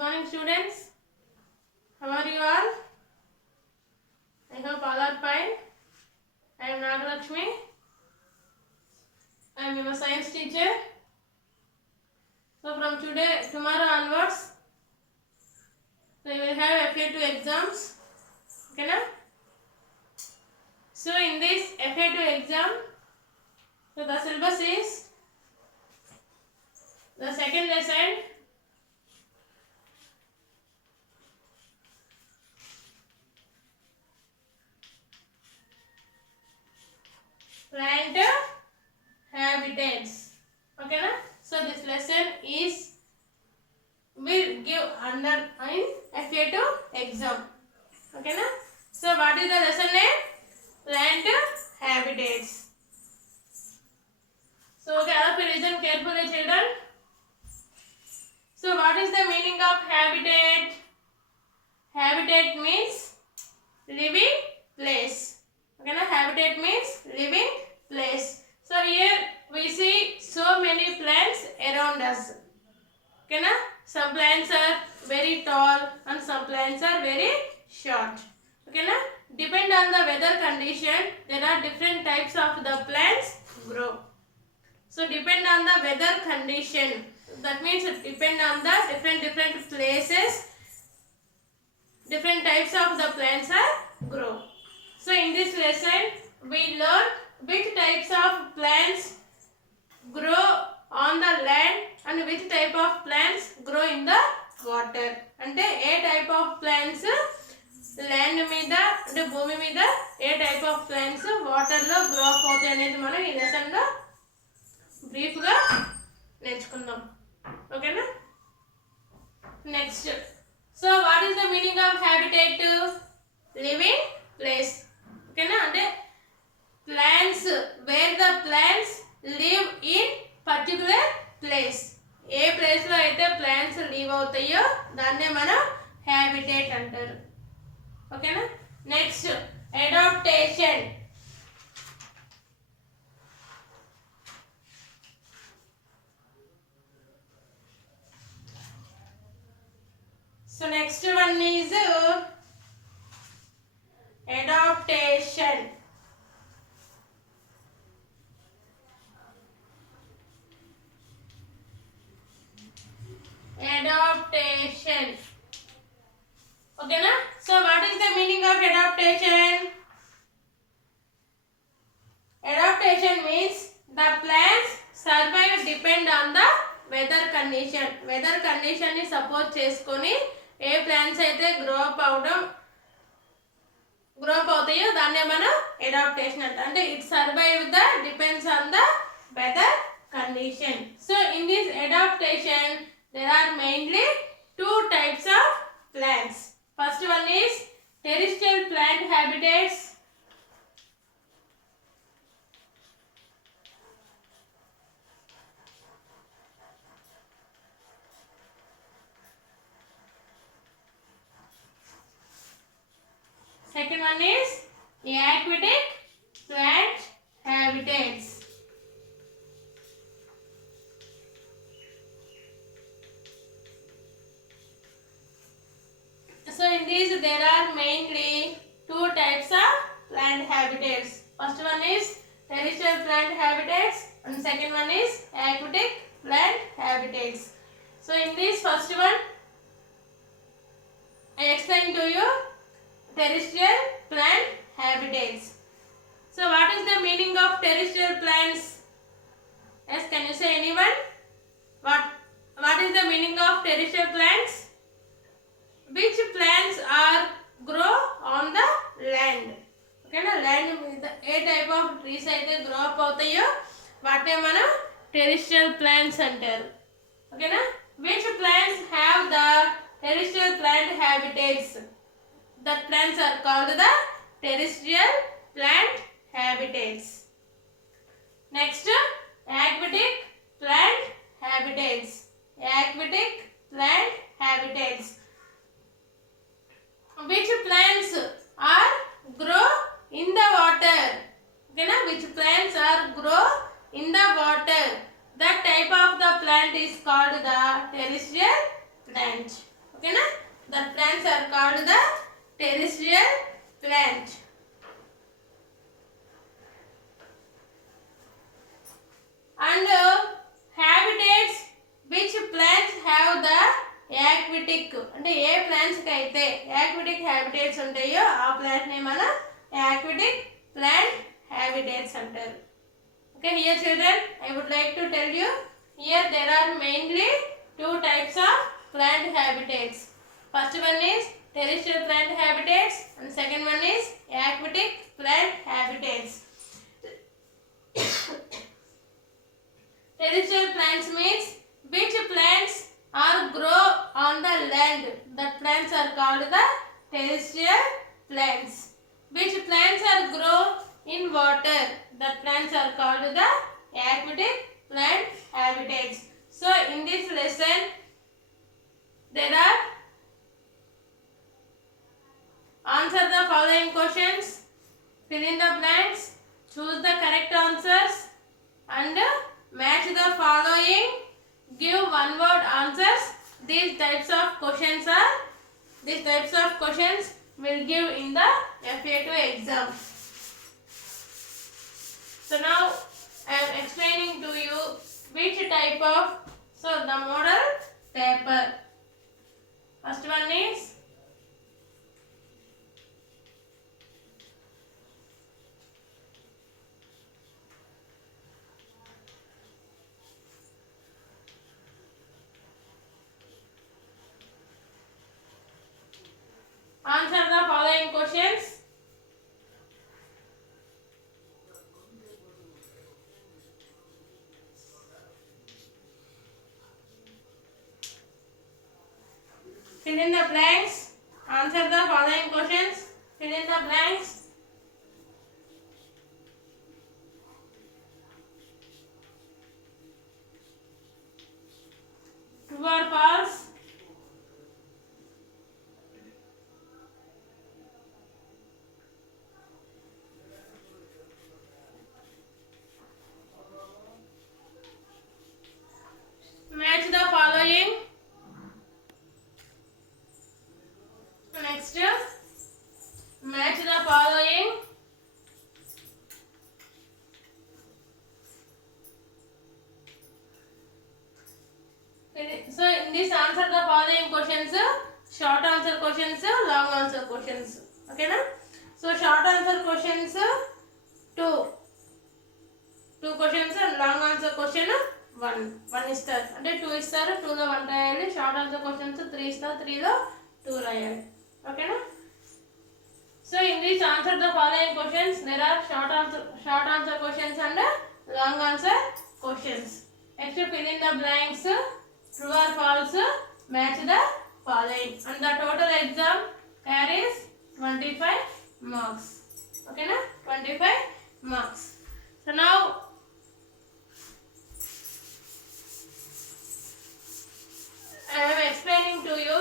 morning, students. How are you all? I hope all are fine. I am Nagalakshmi. I am your science teacher. So from tomorrow onwards, we will have FA2 exams. Okay, na? So in this FA2 exam, so the syllabus is the second lesson, plant habitats. Okay, na? So this lesson will give under in FA2 exam. Okay, na? So what is the lesson name? Plant habitats. So okay, all of you listen carefully, children. So what is the meaning of habitat? Habitat means living place. Okay, na? Habitat means living place. So here we see so many plants around us. Okay, na? Some plants are very tall and some plants are very short. Okay, na? Depend on the weather condition, there are different types of the plants grow. So depend on the weather condition. That means depend on the different places, different types of the plants are grow. So in this lesson, we learn which types of plants grow on the land and which type of plants grow in the water. అంటే ఏ type of plants land మీద అంటే భూమి మీద ఏ type of plants water లో grow up అవుతాయి అనేది మనం ఈ లెసన్ లో బ్రీఫ్ గా నేర్చుకుందాం. ఓకేనా? Next, so what is the meaning of habitat? Living place. ఓకేనా? అంటే plants, wear the plants live in particular place. A place లో అయితే ప్లాంట్స్ లివ్ అవుతాయో దాన్నే మనం హ్యాబిటేట్ అంటారు. ఓకేనా? Next, adaptation. So next one is adaptation. Adaptation. Okay, na? So what is the meaning of adaptation? Adaptation means the plants survive depend on the weather condition. Weather condition ni support చేసుకొని ఏ plants అయితే grow up అవుతాయో దాన్నే మనం adaptation అంటాం. అంటే it survive the depends on the weather condition. So in this adaptation there are mainly two types of plants. First one is terrestrial plant habitats. Second one is aquatic plant habitats. So in these there are mainly two types of plant habitats. First one is terrestrial plant habitats and second one is aquatic plant habitats. So in this first one I explain to you terrestrial plant habitats. So what is the meaning of terrestrial plants? Yes, can you say anyone? What is the meaning of terrestrial plants? Which plants are grow on the land? Okay na? Land మీద ఏ type of trees అయితే grow up అవుతాయో వాటినే మనం terrestrial plants అంటారు. ఓకేనా? Which plants have the terrestrial plant habitats? That plants are called the terrestrial plant habitats. Next, aquatic plant habitats. Aquatic plant habitats. Which plants are grow in the water? Okay na? Which plants are grow in the water? That type of the plant is called the terrestrial plant. Okay na? That plants are called the terrestrial plant. And habitats which plants have the aquatic అంటే ఏ plants కి అయితే aquatic habitats ఉంటాయో ఆ plant ని మనం aquatic plant habitats అంటారు. Okay, here children, I would like to tell you, here there are mainly two types of plant habitats. First one is terrestrial plant habitats and second one is aquatic plant habitats. Terrestrial plants means which plants are grow on the land. That plants are called the terrestrial plants. Which plants are grow in water. That plants are called the aquatic plant habitats. So in this lesson there are answer the following questions, fill in the blanks, choose the correct answers and match the following, give one word answers. These types of questions will give in the FA2 exam. So now I am explaining to you which type of, so the model paper. First one is answer the following questions. Fill in the blanks. Answer the following questions. Fill in the blanks. True or false? Match the following. Next, match the following. So in this answer the following questions, short answer questions, long answer questions. Okay na? So short answer questions two questions and long answer question one ఇస్తారు అంటే 2 ఇస్తారు 2 లో 1 రాయాలి. Short answer questions 3 ఇస్తారు 3 లో 2 రాయాలి. ఓకేనా? So in this answer the following questions. There are short answer questions and long answer questions. Next fill in the blanks, true or false, match the following, and the total exam carries 25 marks. Okay na? 25 marks. So now I am explaining to you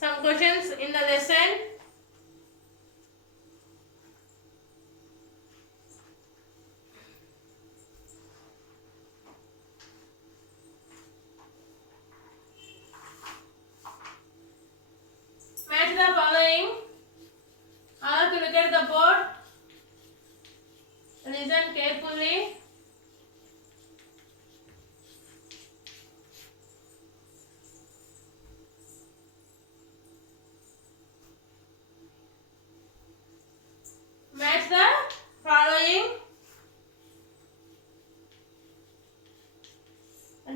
some questions in the lesson. Match the following. All to look at the board. Listen carefully. Match the following.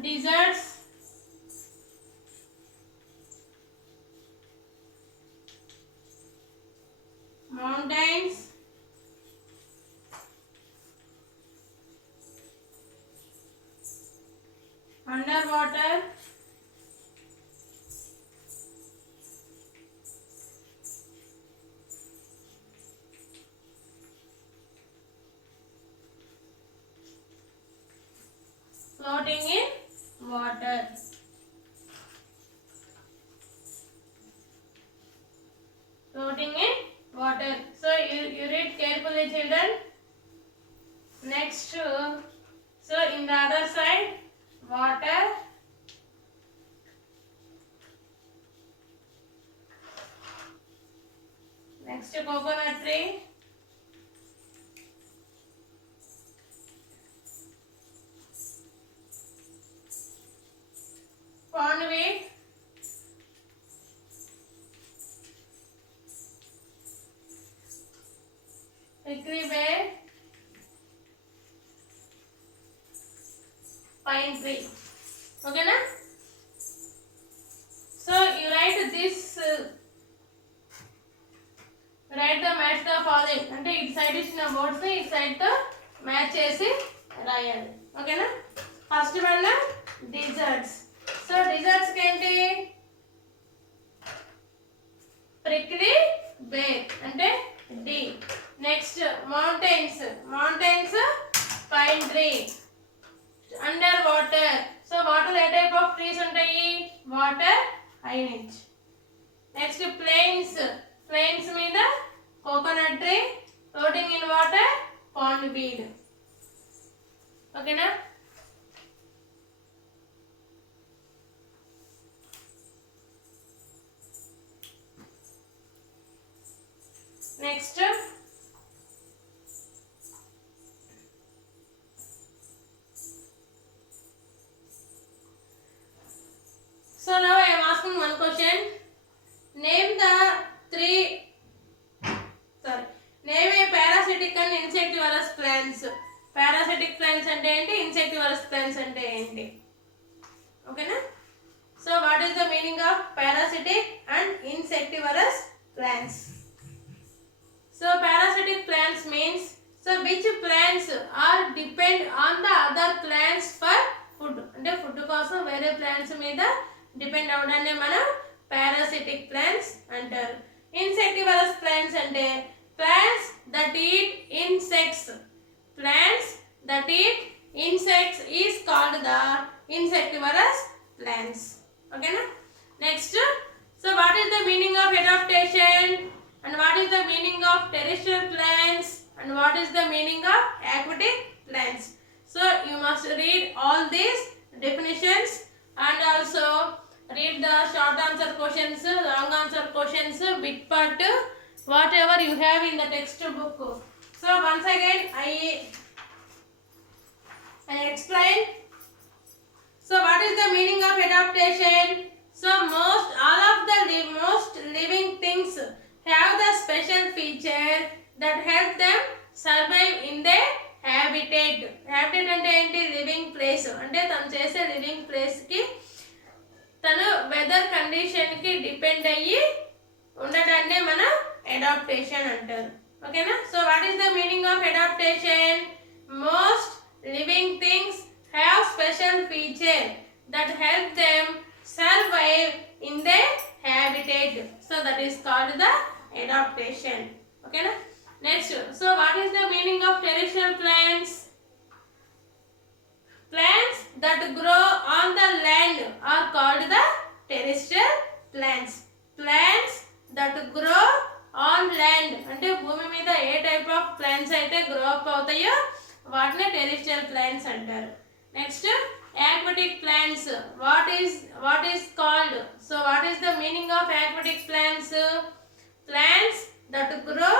Deserts, mountains, underwater, floating in water. Floating in water. So you read carefully, children. Next, so in the other side, water, next coconut tree, pond weed, hickory bear, pine tree. Okay na? So you write this write the match the following అంటే ఇటు side ఇచ్చిన words ని ఇటు side తో match చేసి రాయాలి. ఓకేనా? First one deserts. So deserts కి ఏంటి? ప్రిక్లీ బేర్ అంటే D. Next mountains, mountains pine tree. Under water, so water ఏ టైప్ ఆఫ్ ట్రీస్ ఉంటాయి? వాటర్ హైనిచ్. నెక్స్ట్ ప్లేన్స్, ప్లేన్స్ మీద coconut tree, floating in water pond weed. ఓకేనా? Next so now I am asking one question. Name the three name a parasitic and insectivorous plants. Parasitic plants ante enti, insectivorous plants ante enti. Okay na? So what is the meaning of parasitic and insectivorous plants? So parasitic plants means, so which plants are depend on the other plants for food. అంటే food కోసం వేరే plants మీద depend అవడాన్ని మనం parasitic plants అంటారు. Insectivorous plants అంటే plants that eat insects. Plants that eat insects is called the insectivorous plants. ఓకేనా? Next, so what is the meaning of adaptation and what is the meaning of terrestrial plants and what is the meaning of aquatic plants? So you must read all these definitions and also read the short answer questions, long answer questions, bit part, whatever you have in the textbook. So once again I explain. So what is the meaning of adaptation? So all of the most living things have the special feature that help them survive in their habitat. Habitat అంటే ఏంటి? Living place. అంటే తను చేసే living place కి తను weather condition కి depend అయ్యి ఉండడాన్నే మనం అడాప్టేషన్ అంటారు. ఓకేనా? So what is the meaning of adaptation? Most living things have special feature that help them survive in their habitat. So that is called the adaptation. Okay na? Next, so what is the meaning of terrestrial plants? Plants that grow on the land are called the terrestrial plants. Plants that grow on land అంటే భూమి మీద ఏ type of plants అయితే grow up అవుతాయో వాటిని terrestrial plants అంటారు. Next aquatic plants. What is called? So what is the meaning of aquatic plants? Plants that grow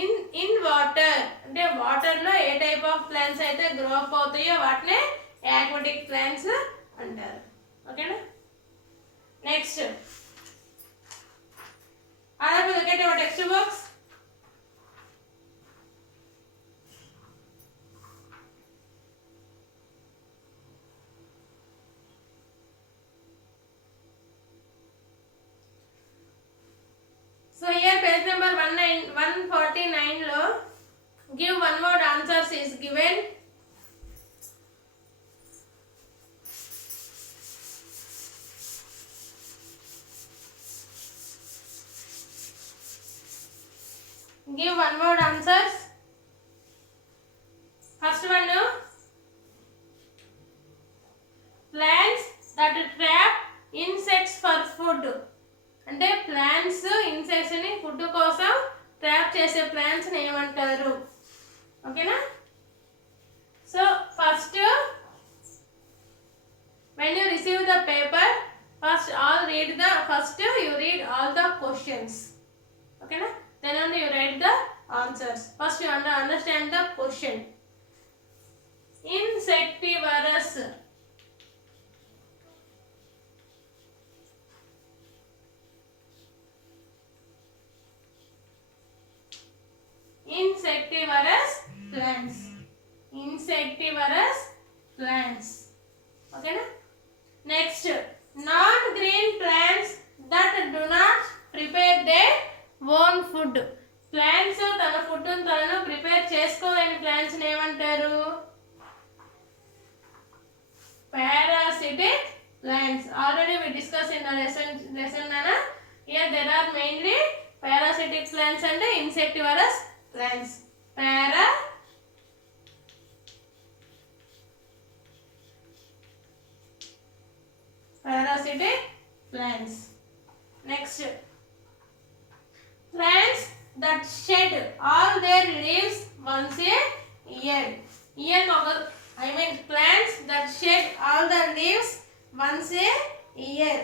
in water. అంటే water లో ఏ type of plants అయితే గ్రో అప్ అవుతాయో వాటిని aquatic plants అంటారు. ఓకేనా? Next, all of you look at your textbooks. So here page number 149 lo give one word answers is given. Give one word answers. First one, plants that trap insects for food. అంటే plants insects ని food కోసం trap చేసే plants ని ఏమంటారు? ఓకేనా? So first when you receive the paper, first you read all the questions. ఓకేనా? then only you write the answers. First you understand the question. Insectivorous. Insectivorous plants. Insectivorous plants. Okay na? Next, non-green plants that do not prepare their own food. Plants తన food తనను prepare చేసుకోలేని plants ఏమంటారు? Parasitic plants. Already we discussed in the lesson nana. Here there are mainly parasitic plants and insectivorous plants. Parasitic plants. Next, plants that shed all their leaves once a year. I mean plants that shed all the leaves once a year.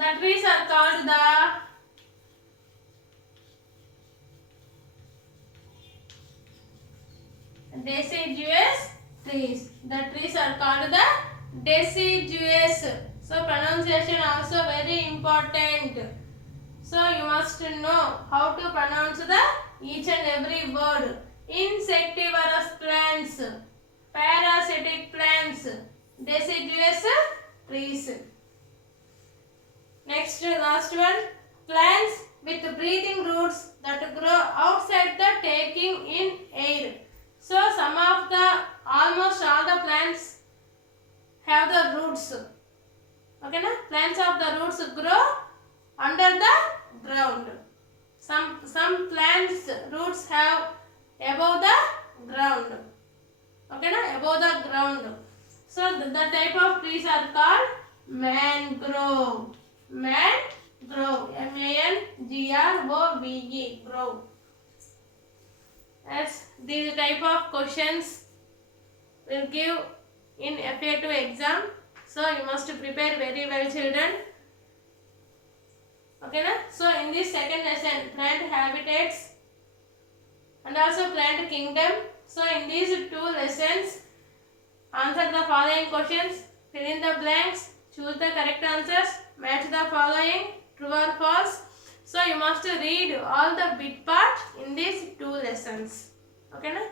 The trees are called the deciduous trees. The trees are called the deciduous. So pronunciation also very important. So you must know how to pronounce the each and every word. Insectivorous plants, parasitic plants, deciduous trees. Next, last one, plants with breathing roots that grow outside the taking in air. So some of the, almost all the plants have the roots. Okay na? Plants of the roots grow under the ground. Some plants roots have above the ground. Okay na? Above the ground. So the type of trees are called mangrove. Mangrove. MANGROVE. Grove. As these type of questions will give in FA2 exam. So you must prepare very well, children. Okay na? So in this second lesson, plant habitats and also plant kingdom. So in these two lessons, answer the following questions, fill in the blanks, choose the correct answers, match the following, true or false. So you must read all the bit part in these two lessons. Okay na?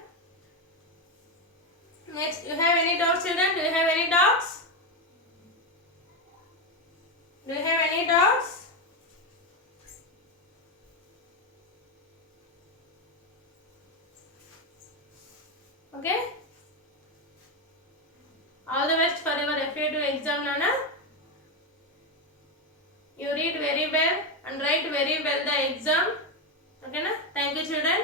Next, you have any doubts, children? Do you have any doubts? Do you have any doubts? Okay. All the best for your FA2 exam, Nana. You read very well and write very well the exam. Okay na? Thank you, children.